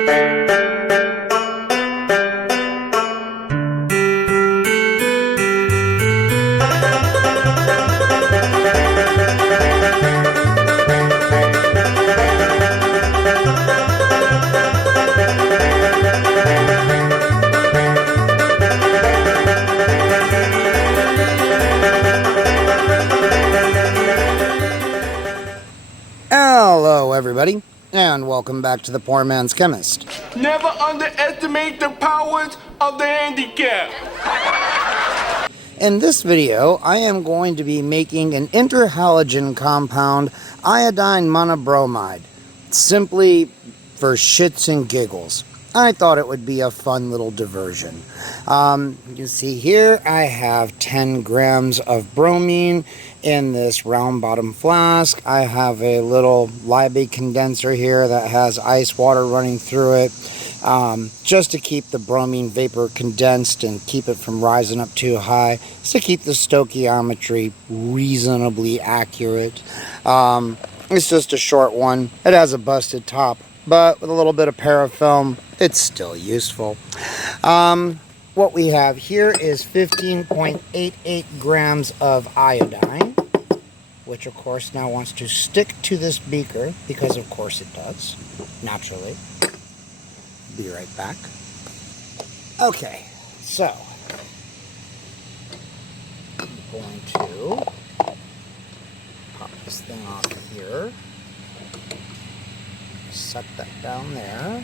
Hello everybody, and welcome back to the Poor Man's Chemist. Never underestimate the powers of the handicap. In this video, I am going to be making an interhalogen compound, iodine monobromide, simply for shits and giggles. I thought it would be a fun little diversion. You can see here I have 10 grams of bromine in this round bottom flask. I have a little Liebig condenser here that has ice water running through it, just to keep the bromine vapor condensed and keep it from rising up too high, just to keep the stoichiometry reasonably accurate. It's just a short one. It has a busted top, but with a little bit of parafilm, it's still useful. What we have here is 15.88 grams of iodine, which of course now wants to stick to this beaker, because of course it does, naturally. Be right back. Okay, so I'm going to pop this thing off here, set that down there.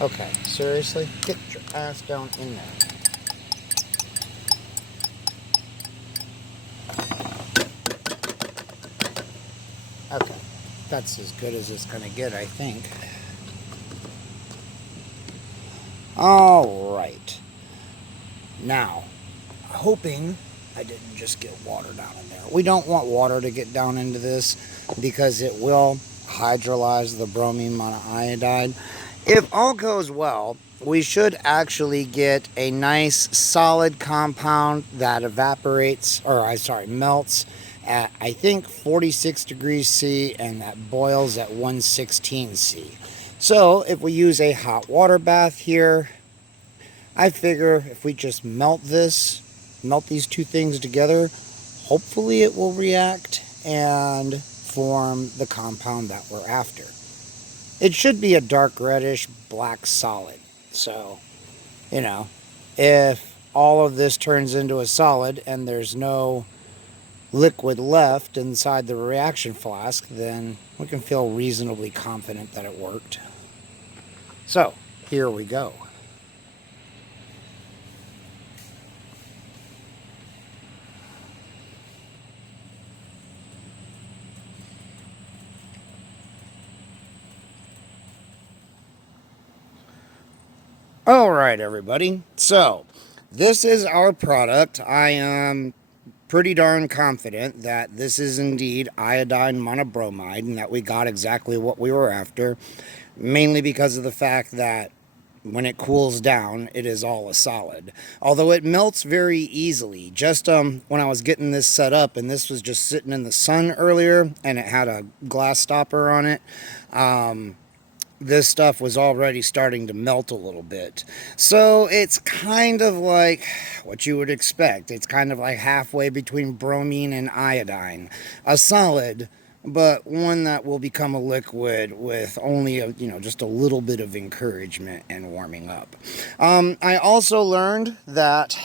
Okay, seriously? Get your ass down in there. Okay, that's as good as it's going to get, I think. Alright. Now, hoping I didn't just get water down in there. We don't want water to get down into this because it will hydrolyze the bromine monoiodide. If all goes well, we should actually get a nice solid compound that melts at, I think, 46 degrees C and that boils at 116 C. So if we use a hot water bath here, I figure if we just melt these two things together, hopefully it will react and form the compound that we're after. It should be a dark reddish black solid. So, you know, if all of this turns into a solid and there's no liquid left inside the reaction flask, then we can feel reasonably confident that it worked. So, here we go. Alright everybody, so this is our product. I am pretty darn confident that this is indeed iodine monobromide and that we got exactly what we were after, mainly because of the fact that when it cools down, it is all a solid. Although it melts very easily. Just when I was getting this set up, and this was just sitting in the sun earlier, and it had a glass stopper on it, this stuff was already starting to melt a little bit. So it's kind of like what you would expect. It's kind of like halfway between bromine and iodine. A solid, but one that will become a liquid with only just a little bit of encouragement and warming up. I also learned that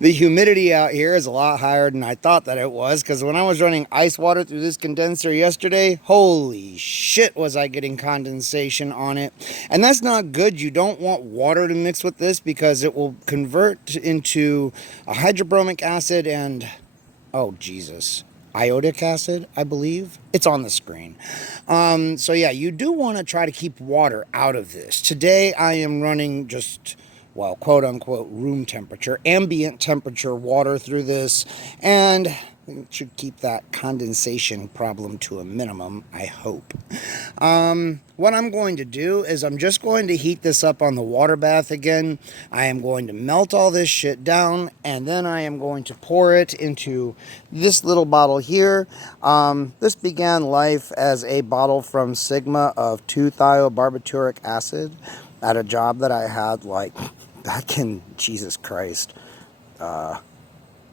the humidity out here is a lot higher than I thought that it was, because when I was running ice water through this condenser yesterday, holy shit was I getting condensation on it. And that's not good. You don't want water to mix with this because it will convert into a hydrobromic acid and, oh Jesus, iodic acid, I believe. It's on the screen. So yeah, you do want to try to keep water out of this. Today I am running just, well, quote unquote room temperature, ambient temperature water through this, and It should keep that condensation problem to a minimum, I hope. What I'm going to do is I'm just going to heat this up on the water bath again. I am going to melt all this shit down, and then I am going to pour it into this little bottle here. This began life as a bottle from Sigma of 2-thiobarbituric acid at a job that I had like back in, Jesus Christ,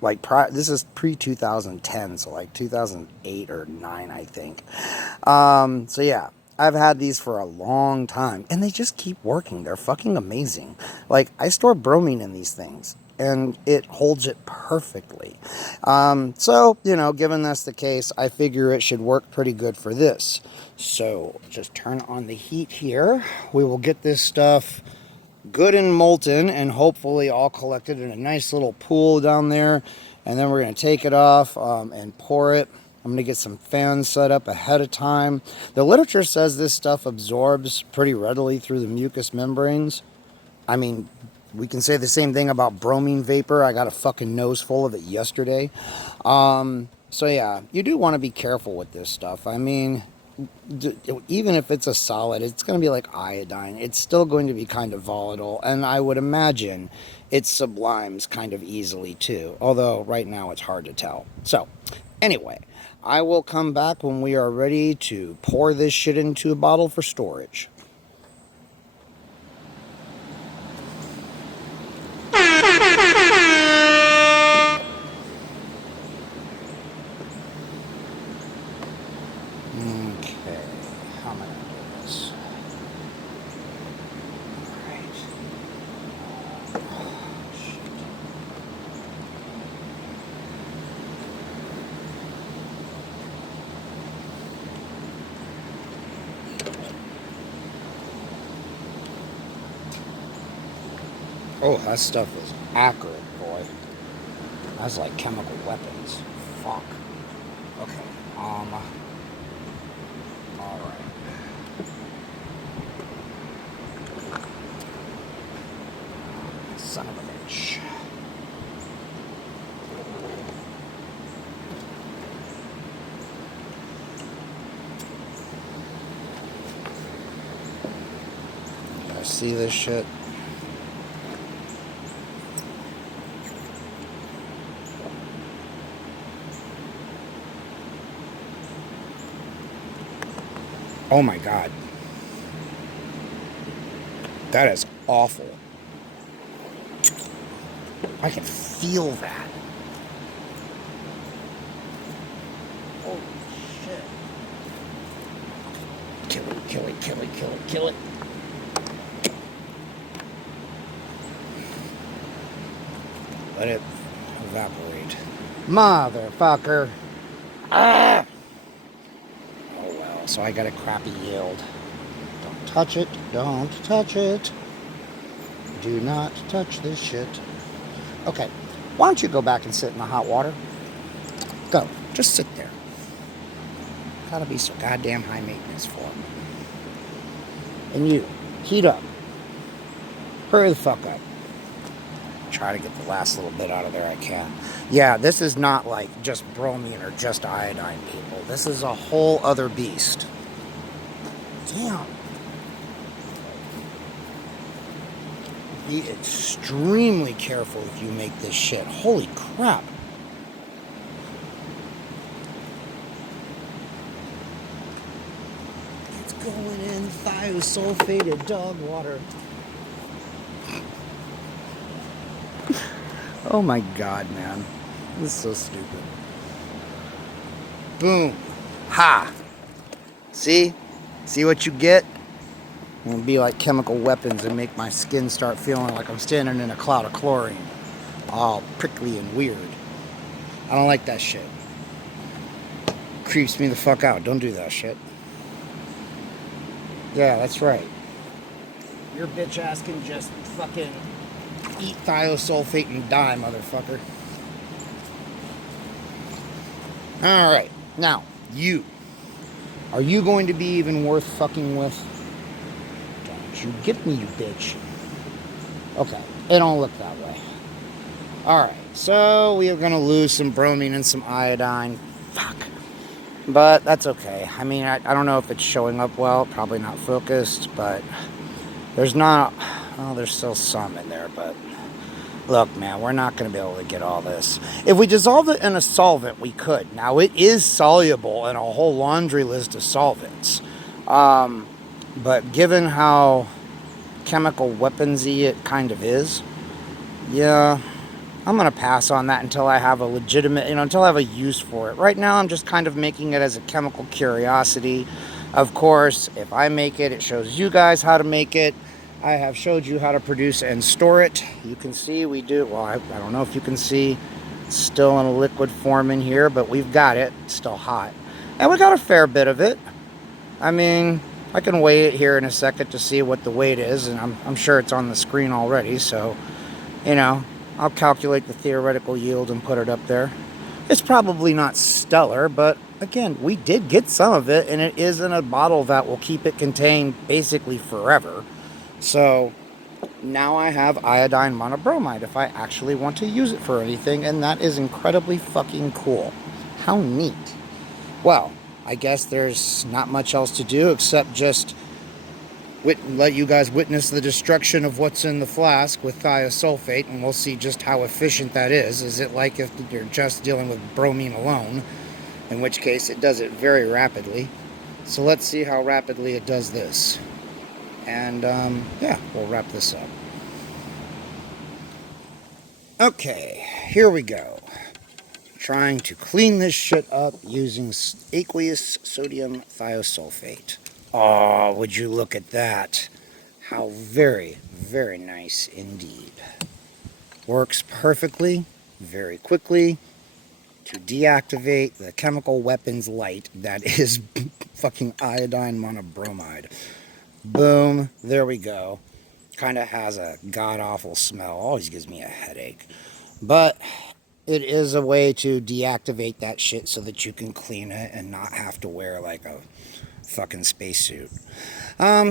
this is pre-2010, so like 2008 or 9, I think. So yeah, I've had these for a long time, and they just keep working. They're fucking amazing. Like, I store bromine in these things, and it holds it perfectly. So, you know, given that's the case, I figure it should work pretty good for this. So, just turn on the heat here. We will get this stuff good and molten and hopefully all collected in a nice little pool down there, and then we're going to take it off and pour it. I'm going to get some fans set up ahead of time. The literature says this stuff absorbs pretty readily through the mucous membranes. I mean, we can say the same thing about bromine vapor. I got a fucking nose full of it yesterday. So yeah, you do want to be careful with this stuff. I mean, even if it's a solid, it's going to be like iodine. It's still going to be kind of volatile, and I would imagine it sublimes kind of easily too, although right now it's hard to tell. So anyway, I will come back when we are ready to pour this shit into a bottle for storage. Okay, how am I going to do this? Alright. Shit. Oh, that stuff is accurate, boy. That's like chemical weapons. Fuck. Okay, alright. Son of a bitch. You guys see this shit? Oh my god. That is awful. I can feel that. Holy shit. Kill it, kill it, kill it, kill it, kill it. Let it evaporate. Motherfucker. Ah! Oh well, so I got a crappy yield. Don't touch it, don't touch it. Do not touch this shit. Okay, why don't you go back and sit in the hot water? Go, just sit there. Gotta be so goddamn high maintenance for them. And you, heat up. Hurry the fuck up. Try to get the last little bit out of there I can. Yeah, this is not like just bromine or just iodine, people. This is a whole other beast. Damn. Be extremely careful if you make this shit. Holy crap. It's going in thiosulfated dog water. Oh my god, man. This is so stupid. Boom. Ha! See? See what you get? It's gonna be like chemical weapons and make my skin start feeling like I'm standing in a cloud of chlorine. All prickly and weird. I don't like that shit. Creeps me the fuck out. Don't do that shit. Yeah, that's right. Your bitch ass can just fucking eat thiosulfate and die, motherfucker. Alright, now, you. Are you going to be even worth fucking with? Don't you get me, you bitch. Okay, it don't look that way. Alright. So we are going to lose some bromine and some iodine. Fuck. But that's okay. I mean, I don't know if it's showing up well. Probably not focused, but there's not... Well, there's still some in there, but... Look, man, we're not going to be able to get all this. If we dissolved it in a solvent, we could. Now, it is soluble in a whole laundry list of solvents. But given how chemical weaponsy it kind of is, yeah, I'm going to pass on that until I have a legitimate, until I have a use for it. Right now, I'm just kind of making it as a chemical curiosity. Of course, if I make it, it shows you guys how to make it. I have showed you how to produce and store it. You can see we do, well, I don't know if you can see, it's still in a liquid form in here, but we've got it. It's still hot. And we got a fair bit of it. I mean, I can weigh it here in a second to see what the weight is, and I'm sure it's on the screen already, so, I'll calculate the theoretical yield and put it up there. It's probably not stellar, but again, we did get some of it, and it is in a bottle that will keep it contained basically forever. So now I have iodine monobromide if I actually want to use it for anything, and that is incredibly fucking cool. How neat. Well, I guess there's not much else to do except just let you guys witness the destruction of what's in the flask with thiosulfate, and we'll see just how efficient that is. Is it like if you're just dealing with bromine alone, in which case it does it very rapidly. So let's see how rapidly it does this. And yeah, we'll wrap this up. Okay, here we go. Trying to clean this shit up using aqueous sodium thiosulfate. Oh, would you look at that? How very, very nice indeed. Works perfectly, very quickly, to deactivate the chemical weapons light that is fucking iodine monobromide. Boom, there we go. Kind of has a god-awful smell. Always gives me a headache. But it is a way to deactivate that shit so that you can clean it and not have to wear like a fucking spacesuit.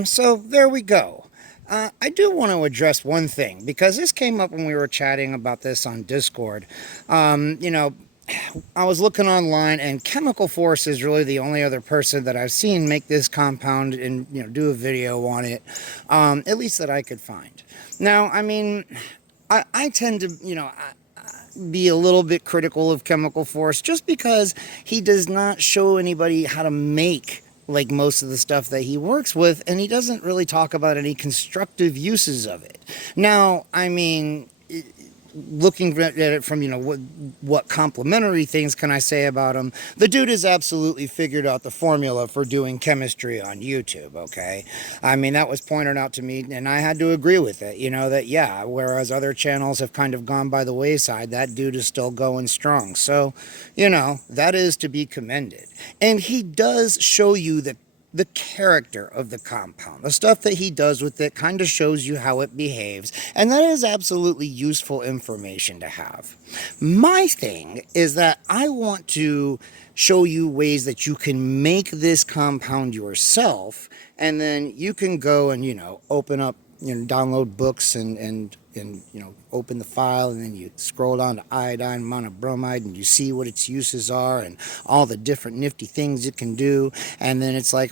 So there we go. I do want to address one thing, because this came up when we were chatting about this on Discord. I was looking online, and Chemical Force is really the only other person that I've seen make this compound and do a video on it, at least that I could find. Now, I mean, I tend to be a little bit critical of Chemical Force just because he does not show anybody how to make like most of the stuff that he works with, and he doesn't really talk about any constructive uses of it. Now, I mean, looking at it from, what complementary things can I say about him? The dude has absolutely figured out the formula for doing chemistry on YouTube, okay? I mean, that was pointed out to me, and I had to agree with it, that, yeah, whereas other channels have kind of gone by the wayside, that dude is still going strong. So, that is to be commended. And he does show you the character of the compound. The stuff that he does with it kind of shows you how it behaves, and that is absolutely useful information to have. My thing is that I want to show you ways that you can make this compound yourself, and then you can go and, open up, download books and open the file, and then you scroll down to iodine monobromide and you see what its uses are and all the different nifty things it can do. And then it's like,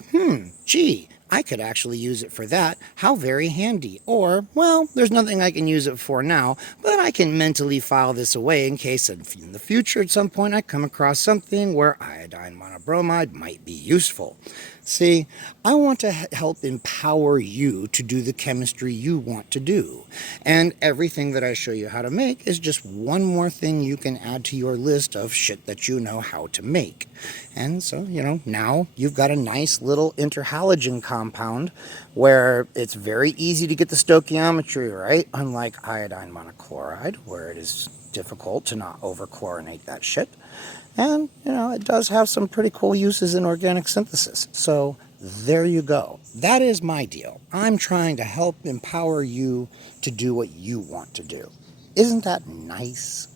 gee, I could actually use it for that. How very handy. Or, well, there's nothing I can use it for now, but I can mentally file this away in case in the future at some point I come across something where iodine monobromide might be useful. See, I want to help empower you to do the chemistry you want to do. And everything that I show you how to make is just one more thing you can add to your list of shit that you know how to make. And so, now you've got a nice little interhalogen compound where it's very easy to get the stoichiometry right, unlike iodine monochloride, where it is difficult to not overchlorinate that shit. And, it does have some pretty cool uses in organic synthesis. So there you go. That is my deal. I'm trying to help empower you to do what you want to do. Isn't that nice?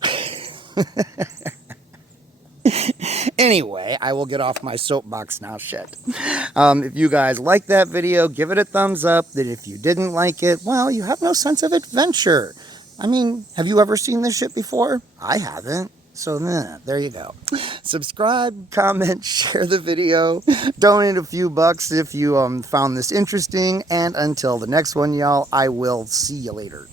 Anyway, I will get off my soapbox now, shit. If you guys like that video, give it a thumbs up. That if you didn't like it, well, you have no sense of adventure. I mean, have you ever seen this shit before? I haven't. So there you go. Subscribe, comment, share the video, donate a few bucks if you found this interesting, and until the next one, y'all, I will see you later.